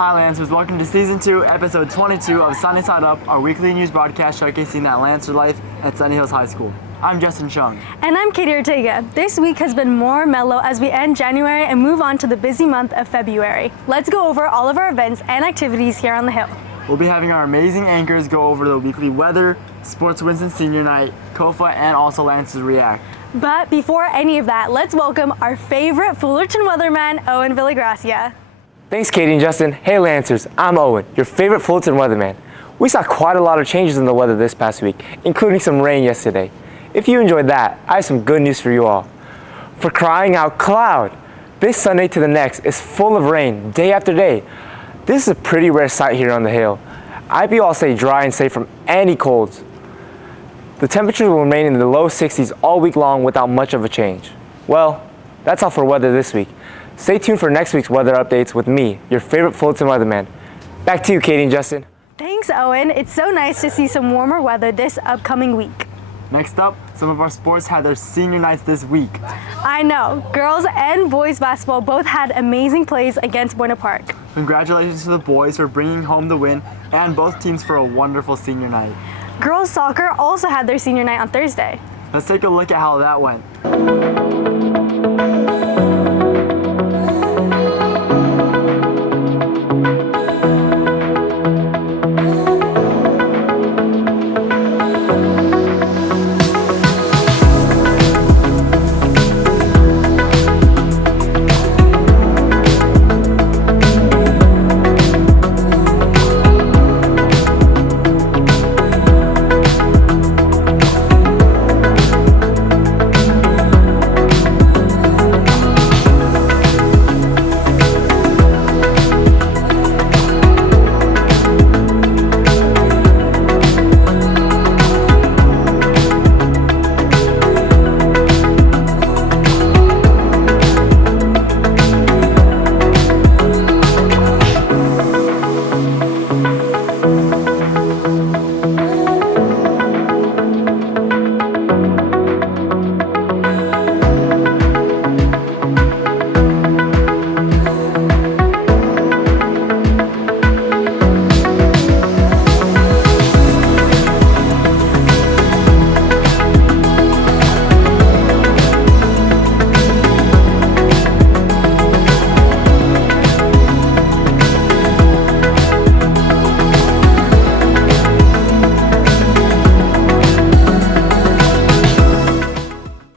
Hi Lancers, welcome to Season 2, Episode 22 of Sunny Side Up, our weekly news broadcast showcasing that Lancer life at Sunny Hills High School. I'm Justin Chung. And I'm Katie Ortega. This week has been more mellow as we end January and move on to the busy month of February. Let's go over all of our events and activities here on the Hill. We'll be having our amazing anchors go over the weekly weather, Sports Winston Senior Night, KOFA, and also Lancers React. But before any of that, let's welcome our favorite Fullerton weatherman, Owen Villagracia. Thanks, Katie and Justin. Hey Lancers, I'm Owen, your favorite Fullerton weatherman. We saw quite a lot of changes in the weather this past week, including some rain yesterday. If you enjoyed that, I have some good news for you all. For crying out cloud, this Sunday to the next is full of rain day after day. This is a pretty rare sight here on the Hill. IPU stay dry and safe from any colds. The temperatures will remain in the low 60s all week long without much of a change. Well, that's all for weather this week. Stay tuned for next week's weather updates with me, your favorite Fullerton weatherman. Back to you, Katie and Justin. Thanks, Owen. It's so nice to see some warmer weather this upcoming week. Next up, some of our sports had their senior nights this week. I know, girls and boys basketball both had amazing plays against Buena Park. Congratulations to the boys for bringing home the win and both teams for a wonderful senior night. Girls soccer also had their senior night on Thursday. Let's take a look at how that went.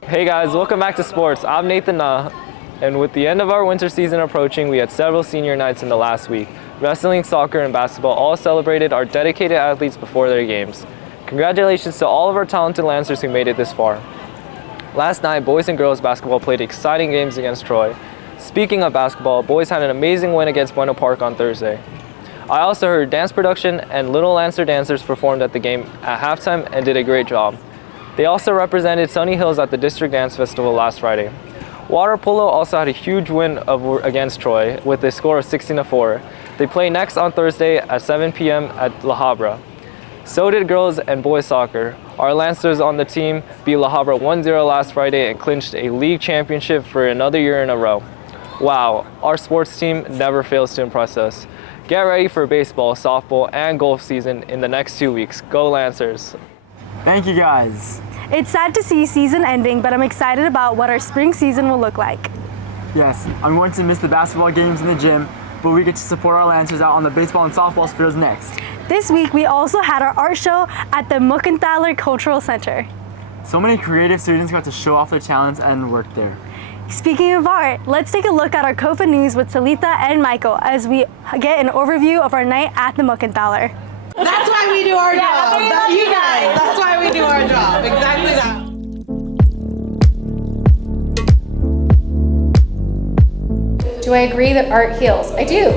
Hey guys, welcome back to sports. I'm Nathan Nah, and with the end of our winter season approaching, we had several senior nights in the last week. Wrestling, soccer, and basketball all celebrated our dedicated athletes before their games. Congratulations to all of our talented Lancers who made it this far. Last night, boys and girls basketball played exciting games against Troy. Speaking of basketball, boys had an amazing win against Buena Park on Thursday. I also heard dance production and Little Lancer dancers performed at the game at halftime and did a great job. They also represented Sunny Hills at the District Dance Festival last Friday. Water polo also had a huge win against Troy with a score of 16-4. They play next on Thursday at 7 p.m. at La Habra. So did girls and boys soccer. Our Lancers on the team beat La Habra 1-0 last Friday and clinched a league championship for another year in a row. Wow, our sports team never fails to impress us. Get ready for baseball, softball, and golf season in the next 2 weeks. Go Lancers! Thank you guys. It's sad to see season ending, but I'm excited about what our spring season will look like. Yes, I'm going to miss the basketball games in the gym, but we get to support our Lancers out on the baseball and softball fields next. This week, we also had our art show at the Muckenthaler Cultural Center. So many creative students got to show off their talents and work there. Speaking of art, let's take a look at our KOFA news with Talitha and Michael as we get an overview of our night at the Muckenthaler. That's why we do our job. You guys, that's why we do our job. Exactly that. Do I agree that art heals? I do.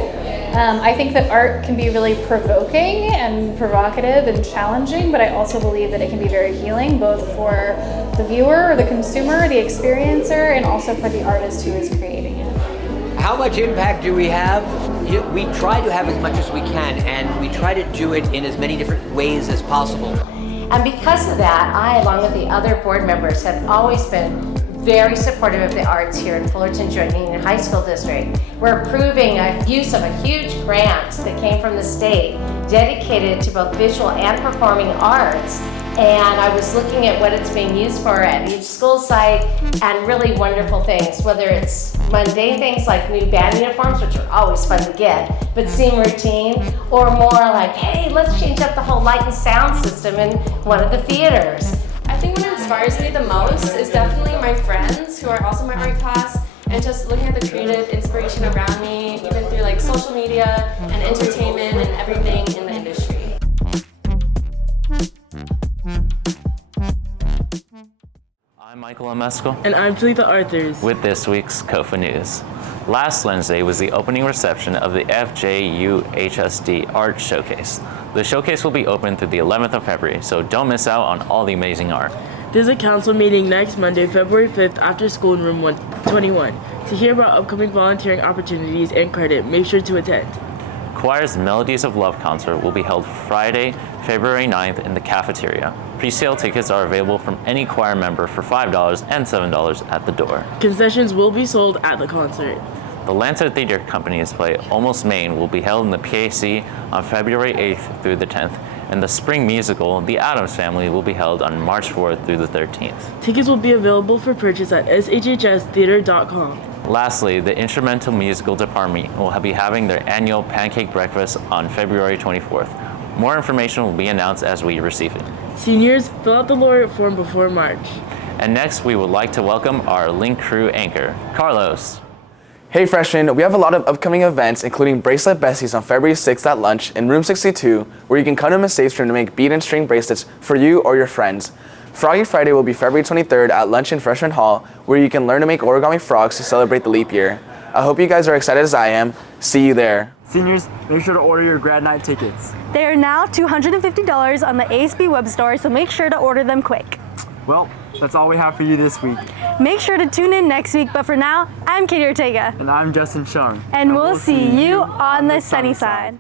I think that art can be really provoking and provocative and challenging, but I also believe that it can be very healing, both for the viewer or the consumer, the experiencer, and also for the artist who is creating it. How much impact do we have? We try to have as much as we can, and we try to do it in as many different ways as possible. And because of that, I, along with the other board members, have always been very supportive of the arts here in Fullerton Joint Union High School District. We're approving a use of a huge grant that came from the state dedicated to both visual and performing arts. And I was looking at what it's being used for at each school site, and really wonderful things, whether it's mundane things like new band uniforms, which are always fun to get, but seem routine, or more like, hey, let's change up the whole light and sound system in one of the theaters. I think what inspires me the most is definitely my friends who are also in my art class, and just looking at the creative inspiration around me, even through like social media and entertainment and everything in the industry. I'm Michael Amesco. And I'm Talitha Arthurs. With this week's KOFA News. Last Wednesday was the opening reception of the FJUHSD Art Showcase. The showcase will be open through the 11th of February, so don't miss out on all the amazing art. There's a council meeting next Monday, February 5th after school in room 121. To hear about upcoming volunteering opportunities and credit, make sure to attend. Choir's Melodies of Love concert will be held Friday, February 9th in the cafeteria. Pre-sale tickets are available from any choir member for $5 and $7 at the door. Concessions will be sold at the concert. The Lancer Theater Company's play Almost Maine will be held in the PAC on February 8th through the 10th, and the spring musical The Addams Family will be held on March 4th through the 13th. Tickets will be available for purchase at shhstheater.com. Lastly, the Instrumental Musical Department will be having their annual pancake breakfast on February 24th. More information will be announced as we receive it. Seniors, fill out the laureate form before March. And next, we would like to welcome our Link Crew anchor, Carlos. Hey freshmen, we have a lot of upcoming events, including Bracelet Besties on February 6th at lunch in room 62, where you can come to Miss Safestream to make bead and string bracelets for you or your friends. Froggy Friday will be February 23rd at lunch in Freshman Hall, where you can learn to make origami frogs to celebrate the leap year. I hope you guys are excited as I am. See you there. Seniors, make sure to order your grad night tickets. They are now $250 on the ASB web store, so make sure to order them quick. Well, that's all we have for you this week. Make sure to tune in next week, but for now, I'm Katie Ortega. And I'm Justin Chung. And we'll see you on the sunny side.